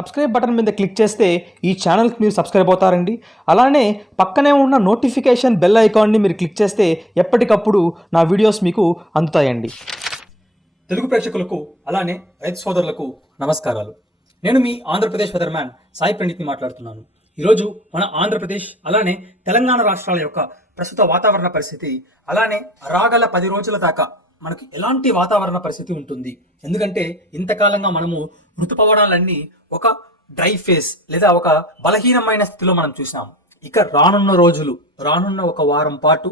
Subscribe button మీద click చేస్తే ఈ ఛానల్కి మీరు సబ్స్క్రైబ్ అవుతారండి. అలానే పక్కనే ఉన్న నోటిఫికేషన్ బెల్ ఐకాన్ని మీరు క్లిక్ చేస్తే ఎప్పటికప్పుడు నా వీడియోస్ మీకు అందుతాయండి. తెలుగు ప్రేక్షకులకు అలానే రైతు సోదరులకు నమస్కారాలు. నేను మీ ఆంధ్రప్రదేశ్ వెదర్మ్యాన్ సాయి పండిత్ని మాట్లాడుతున్నాను. ఈరోజు మన ఆంధ్రప్రదేశ్ అలానే తెలంగాణ రాష్ట్రాల యొక్క ప్రస్తుత వాతావరణ పరిస్థితి అలానే రాగల పది రోజుల దాకా మనకు ఎలాంటి వాతావరణ పరిస్థితి ఉంటుంది? ఎందుకంటే ఇంతకాలంగా మనము ఋతుపవనాలన్నీ ఒక డ్రై ఫేస్ లేదా ఒక బలహీనమైన స్థితిలో మనం చూసాం ఇక రానున్న రోజులు రానున్న ఒక వారం పాటు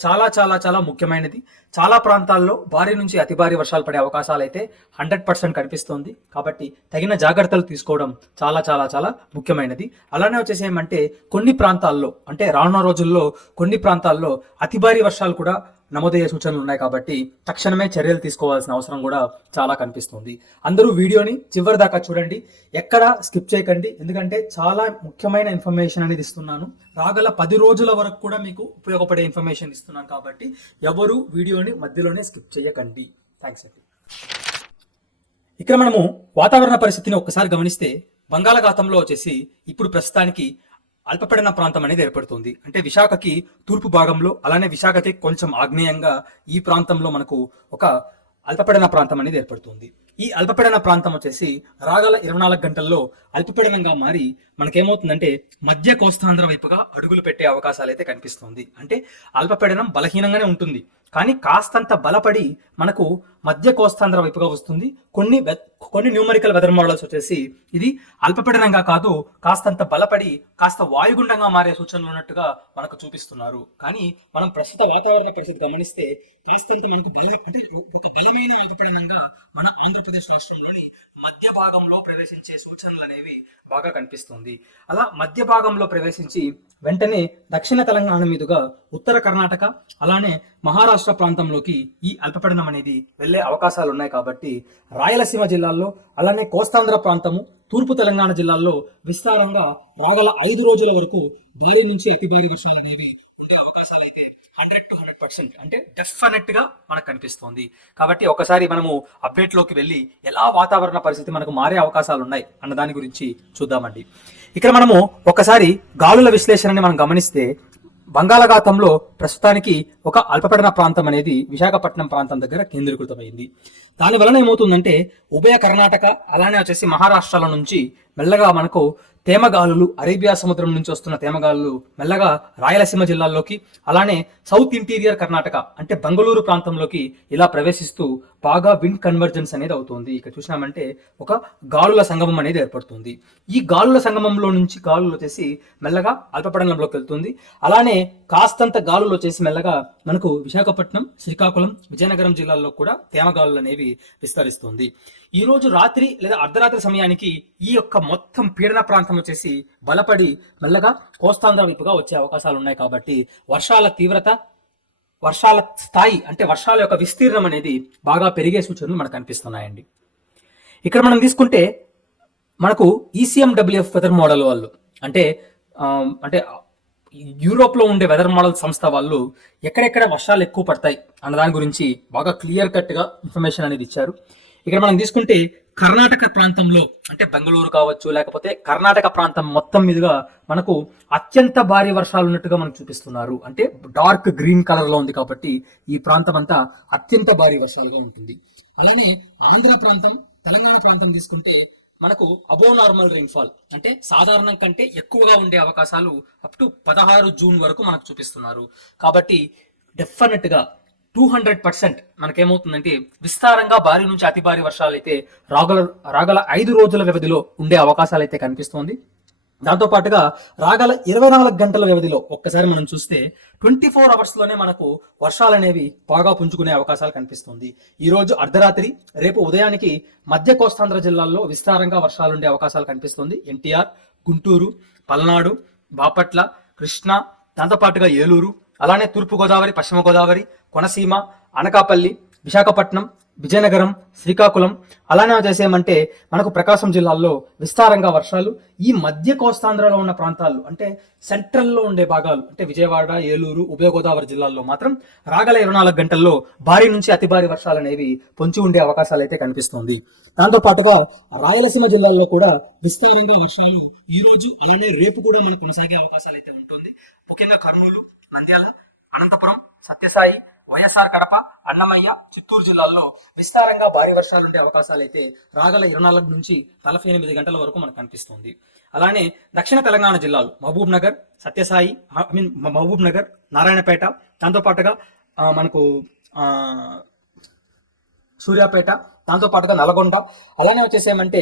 చాలా చాలా చాలా ముఖ్యమైనది. చాలా ప్రాంతాల్లో భారీ నుంచి అతి భారీ వర్షాలు పడే అవకాశాలు అయితే హండ్రెడ్ పర్సెంట్ కనిపిస్తోంది. కాబట్టి తగిన జాగ్రత్తలు తీసుకోవడం చాలా చాలా చాలా ముఖ్యమైనది. అలానే వచ్చేసి ఏమంటే కొన్ని ప్రాంతాల్లో అంటే రానున్న రోజుల్లో కొన్ని ప్రాంతాల్లో అతి భారీ వర్షాలు కూడా నమోదయ్యే సూచనలు ఉన్నాయి కాబట్టి తక్షణమే చర్యలు తీసుకోవాల్సిన అవసరం కూడా చాలా కనిపిస్తుంది. అందరూ వీడియోని చివరి దాకా చూడండి. ఎక్కడ స్కిప్ చేయకండి. ఎందుకంటే చాలా ముఖ్యమైన ఇన్ఫర్మేషన్ అనేది ఇస్తున్నాను. రాగల పది రోజుల వరకు కూడా మీకు ఉపయోగపడే ఇన్ఫర్మేషన్ ఇస్తున్నాను కాబట్టి ఎవరు వీడియోని మధ్యలోనే స్కిప్ చేయకండి. థ్యాంక్స్ అండి. ఇక్కడ మనము వాతావరణ పరిస్థితిని ఒక్కసారి గమనిస్తే బంగాళాఖాతంలో వచ్చేసి ఇప్పుడు ప్రస్తుతానికి అల్పపీడన ప్రాంతం అనేది ఏర్పడుతుంది. అంటే విశాఖకి తూర్పు భాగంలో అలానే విశాఖకి కొంచెం ఆగ్నేయంగా ఈ ప్రాంతంలో మనకు ఒక అల్పపీడన ప్రాంతం అనేది ఏర్పడుతుంది. ఈ అల్పపీడన ప్రాంతం వచ్చేసి రాగల ఇరవై నాలుగు గంటల్లో అల్పపీడనంగా మారి మనకేమవుతుందంటే మధ్య కోస్తాంధ్ర వైపుగా అడుగులు పెట్టే అవకాశాలు అయితే కనిపిస్తుంది. అంటే అల్పపీడనం బలహీనంగానే ఉంటుంది. కానీ కాస్తంత బలపడి మనకు మధ్య కోస్తాంధ్ర వైపుగా వస్తుంది. కొన్ని కొన్ని న్యూమరికల్ వెదర్ మోడల్స్ వచ్చేసి ఇది అల్పపీడనంగా కాదు కాస్తంత బలపడి కాస్త వాయుగుండంగా మారే సూచనలు ఉన్నట్టుగా మనకు చూపిస్తున్నారు. కానీ మనం ప్రస్తుత వాతావరణ పరిస్థితి గమనిస్తే కాస్తంత మనకు బల అంటే ఒక బలమైన అల్పపీడనంగా మన ఆంధ్రప్రదేశ్ రాష్ట్రంలోని మధ్య భాగంలో ప్రవేశించే సూచనలు అనేవి బాగా కనిపిస్తుంది. అలా మధ్య భాగంలో ప్రవేశించి వెంటనే దక్షిణ తెలంగాణ మీదుగా ఉత్తర కర్ణాటక అలానే మహారాష్ట్ర ప్రాంతంలోకి ఈ అల్పపీడనం అనేది వెళ్ళే అవకాశాలు ఉన్నాయి కాబట్టి రాయలసీమ జిల్లాల్లో అలానే కోస్తాంధ్ర ప్రాంతము తూర్పు తెలంగాణ జిల్లాల్లో విస్తారంగా రాగల ఐదు రోజుల వరకు భారీ నుంచి అతి భారీ వర్షాలు అనేవి ఉండే అవకాశాలు అయితే హండ్రెడ్ టు హండ్రెడ్ పర్సెంట్ అంటే డెఫినెట్గా మనకు కనిపిస్తోంది. కాబట్టి ఒకసారి మనము అప్డేట్లోకి వెళ్ళి ఎలా వాతావరణ పరిస్థితి మనకు మారే అవకాశాలు ఉన్నాయి అన్న దాని గురించి చూద్దామండి. ఇక్కడ మనము ఒకసారి గాలుల విశ్లేషణని మనం గమనిస్తే బంగాళాఖాతంలో ప్రస్తుతానికి ఒక అల్పపీడన ప్రాంతం అనేది విశాఖపట్నం ప్రాంతం దగ్గర కేంద్రీకృతమైంది. దాని వలన ఏమవుతుందంటే ఉభయ కర్ణాటక అలానే వచ్చేసి మహారాష్ట్రాల నుంచి మెల్లగా మనకు తేమగాలులు అరేబియా సముద్రం నుంచి వస్తున్న తేమగాలులు మెల్లగా రాయలసీమ జిల్లాల్లోకి అలానే సౌత్ ఇంటీరియర్ కర్ణాటక అంటే బెంగళూరు ప్రాంతంలోకి ఇలా ప్రవేశిస్తూ బాగా విండ్ కన్వర్జెన్స్ అనేది అవుతుంది. ఇక్కడ చూసినామంటే ఒక గాలుల సంగమం అనేది ఏర్పడుతుంది. ఈ గాలుల సంగమంలో నుంచి గాలులు వచ్చేసి మెల్లగా అల్పపడనంలోకి వెళ్తుంది. అలానే కాస్తంత గాలులు వచ్చేసి మెల్లగా మనకు విశాఖపట్నం శ్రీకాకుళం విజయనగరం జిల్లాల్లో కూడా తేమగాలులు అనేవి విస్తరిస్తుంది. ఈ రోజు రాత్రి లేదా అర్ధరాత్రి సమయానికి ఈ యొక్క మొత్తం పీడన ప్రాంతం వచ్చేసి బలపడి మెల్లగా కోస్తాంధ్ర వైపుగా వచ్చే అవకాశాలు ఉన్నాయి కాబట్టి వర్షాల తీవ్రత వర్షాల స్థాయి అంటే వర్షాల యొక్క విస్తీర్ణం అనేది బాగా పెరిగే సూచనలు మనకు కనిపిస్తున్నాయండి. ఇక్కడ మనం తీసుకుంటే మనకు ఈసీఎండబ్ల్యూఎఫ్ వెదర్ మోడల్ వాళ్ళు అంటే అంటే యూరోప్లో ఉండే వెదర్ మోడల్ సంస్థ వాళ్ళు ఎక్కడెక్కడ వర్షాలు ఎక్కువ పడతాయి అన్న దాని గురించి బాగా క్లియర్ కట్గా ఇన్ఫర్మేషన్ అనేది ఇచ్చారు. ఇక్కడ మనం తీసుకుంటే కర్ణాటక ప్రాంతంలో అంటే బెంగళూరు కావచ్చు లేకపోతే కర్ణాటక ప్రాంతం మొత్తం మీదుగా మనకు అత్యంత భారీ వర్షాలు ఉన్నట్టుగా మనకు చూపిస్తున్నారు. అంటే డార్క్ గ్రీన్ కలర్లో ఉంది కాబట్టి ఈ ప్రాంతం అంతా అత్యంత భారీ వర్షాలుగా ఉంటుంది. అలానే ఆంధ్ర ప్రాంతం తెలంగాణ ప్రాంతం తీసుకుంటే మనకు అబో నార్మల్ రెయిన్ఫాల్ అంటే సాధారణం కంటే ఎక్కువగా ఉండే అవకాశాలు అప్ టు పదహారు జూన్ వరకు మనకు చూపిస్తున్నారు. కాబట్టి డెఫినెట్గా టూ హండ్రెడ్ పర్సెంట్ మనకేమవుతుందంటే విస్తారంగా భారీ నుంచి అతి భారీ వర్షాలు అయితే రాగల రాగల ఐదు రోజుల వ్యవధిలో ఉండే అవకాశాలు అయితే కనిపిస్తోంది. దాంతో పాటుగా రాగల ఇరవై నాలుగు గంటల వ్యవధిలో ఒక్కసారి మనం చూస్తే ట్వంటీ ఫోర్ అవర్స్లోనే మనకు వర్షాలు అనేవి బాగా పుంజుకునే అవకాశాలు కనిపిస్తుంది. ఈ రోజు అర్ధరాత్రి రేపు ఉదయానికి మధ్య కోస్తాంధ్ర జిల్లాల్లో విస్తారంగా వర్షాలు ఉండే అవకాశాలు కనిపిస్తుంది. ఎన్టీఆర్ గుంటూరు పల్నాడు బాపట్ల కృష్ణా దాంతోపాటుగా ఏలూరు అలానే తూర్పు గోదావరి పశ్చిమ గోదావరి కొనసీమ అనకాపల్లి విశాఖపట్నం విజయనగరం శ్రీకాకుళం అలానే చేసేమంటే మనకు ప్రకాశం జిల్లాల్లో విస్తారంగా వర్షాలు ఈ మధ్య కోస్తాంధ్రలో ఉన్న ప్రాంతాలు అంటే సెంట్రల్లో ఉండే భాగాలు అంటే విజయవాడ ఏలూరు ఉభయ గోదావరి జిల్లాల్లో మాత్రం రాగల ఇరవై నాలుగు గంటల్లో భారీ నుంచి అతి భారీ వర్షాలు అనేవి పొంచి ఉండే అవకాశాలు అయితే కనిపిస్తుంది. దాంతో పాటుగా రాయలసీమ జిల్లాల్లో కూడా విస్తారంగా వర్షాలు ఈ రోజు అలానే రేపు కూడా మనకు కొనసాగే అవకాశాలు అయితే ఉంటుంది. ముఖ్యంగా కర్నూలు నంద్యాల అనంతపురం సత్యసాయి వైఎస్ఆర్ కడప అన్నమయ్య చిత్తూరు జిల్లాల్లో విస్తారంగా భారీ వర్షాలు ఉండే అవకాశాలు అయితే రాగల ఇరవై నాలుగు నుంచి నలభై ఎనిమిది గంటల వరకు మనకు కనిపిస్తుంది. అలానే దక్షిణ తెలంగాణ జిల్లాలు Mahabubnagar Sathya Sai I mean Mahabubnagar Narayanpet దాంతో పాటుగా మనకు ఆ, సూర్యాపేట దాంతో పాటుగా నల్గొండ. అలానే వచ్చేసేమంటే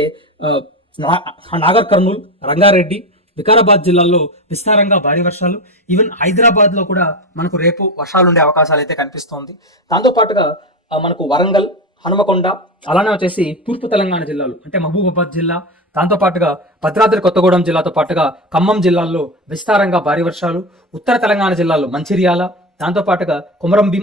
నా- నాగర్ కర్నూల్ రంగారెడ్డి వికారాబాద్ జిల్లాల్లో విస్తారంగా భారీ వర్షాలు. ఈవెన్ హైదరాబాద్లో కూడా మనకు రేపు వర్షాలు ఉండే అవకాశాలు అయితే కనిపిస్తోంది. దాంతో పాటుగా మనకు వరంగల్ హనుమకొండ అలానే వచ్చేసి తూర్పు తెలంగాణ జిల్లాలు అంటే మహబూబాబాద్ జిల్లా దాంతో పాటుగా భద్రాద్రి కొత్తగూడెం జిల్లాతో పాటుగా ఖమ్మం జిల్లాల్లో విస్తారంగా భారీ వర్షాలు. ఉత్తర తెలంగాణ జిల్లాలో మంచిర్యాల దాంతో పాటుగా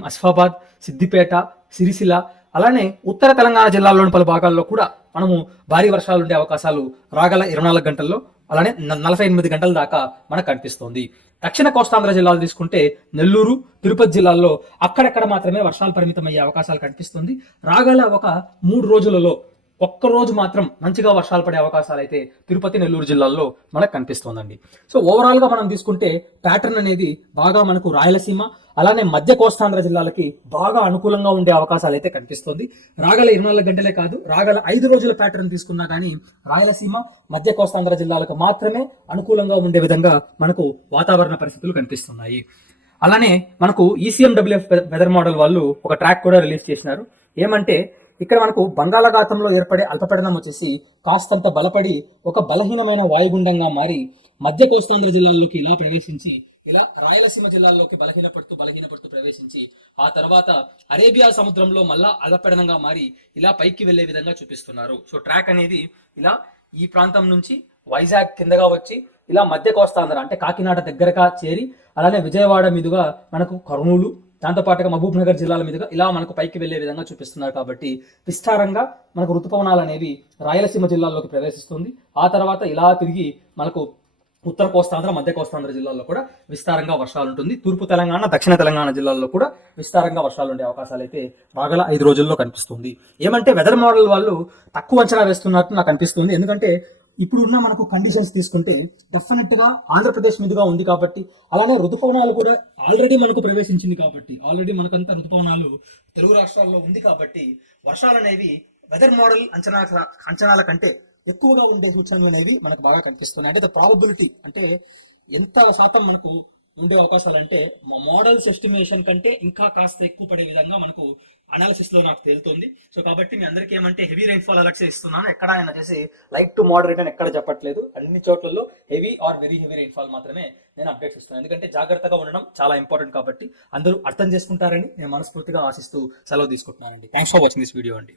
అసిఫాబాద్ సిద్దిపేట సిరిసిల అలానే ఉత్తర తెలంగాణ జిల్లాలోని పలు భాగాల్లో కూడా మనము భారీ వర్షాలు ఉండే అవకాశాలు రాగల ఇరవై నాలుగు గంటల్లో అలానే నలభై ఎనిమిది గంటల దాకా మనకు కనిపిస్తోంది. దక్షిణ కోస్తాంధ్ర జిల్లాలు తీసుకుంటే నెల్లూరు తిరుపతి జిల్లాల్లో అక్కడక్కడ మాత్రమే వర్షాలు పరిమితమయ్యే అవకాశాలు కనిపిస్తుంది. రాగల ఒక మూడు రోజులలో ఒక్క రోజు మాత్రం మంచిగా వర్షాలు పడే అవకాశాలు అయితే తిరుపతి నెల్లూరు జిల్లాల్లో మనకు కనిపిస్తోందండి. సో ఓవరాల్గా మనం తీసుకుంటే ప్యాటర్న్ అనేది బాగా మనకు రాయలసీమ అలానే మధ్య కోస్తాంధ్ర జిల్లాలకి బాగా అనుకూలంగా ఉండే అవకాశాలు అయితే కనిపిస్తుంది. రాగల ఇరవై నాలుగు గంటలే కాదు రాగల ఐదు రోజుల ప్యాటర్న్ తీసుకున్నా కానీ రాయలసీమ మధ్య కోస్తాంధ్ర జిల్లాలకు మాత్రమే అనుకూలంగా ఉండే విధంగా మనకు వాతావరణ పరిస్థితులు కనిపిస్తున్నాయి. అలానే మనకు ఈసీఎండబ్ల్యూఎఫ్ వెదర్ మోడల్ వాళ్ళు ఒక ట్రాక్ కూడా రిలీజ్ చేసినారు. ఏమంటే ఇక్కడ మనకు బంగాళాఖాతంలో ఏర్పడే అల్పపీడనం వచ్చేసి కాస్తంత బలపడి ఒక బలహీనమైన వాయుగుండంగా మారి మధ్య కోస్తాంధ్ర జిల్లాల్లోకి ఇలా ప్రవేశించి ఇలా రాయలసీమ జిల్లాల్లోకి బలహీనపడుతూ బలహీనపడుతూ ప్రవేశించి ఆ తర్వాత అరేబియా సముద్రంలో మళ్ళా అల్పపీడనంగా మారి ఇలా పైకి వెళ్ళే విధంగా చూపిస్తున్నారు. సో ట్రాక్ అనేది ఇలా ఈ ప్రాంతం నుంచి వైజాగ్ కిందగా వచ్చి ఇలా మధ్య కోస్తాంధ్ర అంటే కాకినాడ దగ్గరగా చేరి అలానే విజయవాడ మీదుగా మనకు కర్నూలు దాంతో పాటుగా మహబూబ్ నగర్ జిల్లాల మీదుగా ఇలా మనకు పైకి వెళ్ళే విధంగా చూపిస్తున్నారు కాబట్టి విస్తారంగా మనకు ఋతుపవనాలు అనేవి రాయలసీమ జిల్లాల్లోకి ప్రవేశిస్తుంది. ఆ తర్వాత ఇలా తిరిగి మనకు ఉత్తర కోస్తాంధ్ర మధ్య కోస్తాంధ్ర జిల్లాల్లో కూడా విస్తారంగా వర్షాలు ఉంటుంది. తూర్పు తెలంగాణ దక్షిణ తెలంగాణ జిల్లాల్లో కూడా విస్తారంగా వర్షాలు ఉండే అవకాశాలు అయితే బాగా ఐదు రోజుల్లో కనిపిస్తుంది. ఏమంటే వెదర్ మోడల్ వాళ్ళు తక్కువ అంచనా వేస్తున్నట్టు నాకు అనిపిస్తుంది. ఎందుకంటే ఇప్పుడు ఉన్న మనకు కండిషన్స్ తీసుకుంటే డెఫినెట్గా ఆంధ్రప్రదేశ్ మీదుగా ఉంది కాబట్టి అలానే ఋతుపవనాలు కూడా ఆల్రెడీ మనకు ప్రవేశించింది కాబట్టి ఆల్రెడీ మనకంతా రుతుపవనాలు తెలుగు రాష్ట్రాల్లో ఉంది కాబట్టి వర్షాలు అనేవి వెదర్ మోడల్ అంచనా అంచనాల కంటే ఎక్కువగా ఉండే సూచనలు అనేవి మనకు బాగా కనిపిస్తున్నాయి. అంటే ద ప్రాబబిలిటీ అంటే ఎంత శాతం మనకు ఉండే అవకాశాలు అంటే మోడల్స్ ఎస్టిమేషన్ కంటే ఇంకా కాస్త ఎక్కువ పడే విధంగా మనకు అనాలిసిస్లో నాకు తేలుతుంది. సో కాబట్టి మీ అందరికీ ఏమంటే హెవీ రైన్ఫాల్ అలర్ట్స్ ఇస్తున్నాను. ఎక్కడ ఆయన చేసి లైక్ టు మోడరేట్ అని ఎక్కడ చెప్పట్లేదు. అన్ని చోట్లలో heavy or very heavy rainfall మాత్రమే నేను అప్డేట్స్ ఇస్తున్నాను. ఎందుకంటే జాగ్రత్తగా ఉండడం చాలా ఇంపార్టెంట్ కాబట్టి అందరూ అర్థం చేసుకుంటారని నేను మనస్ఫూర్తిగా ఆశిస్తూ సెలవు తీసుకుంటున్నానండి. Thanks for watching this video అండి.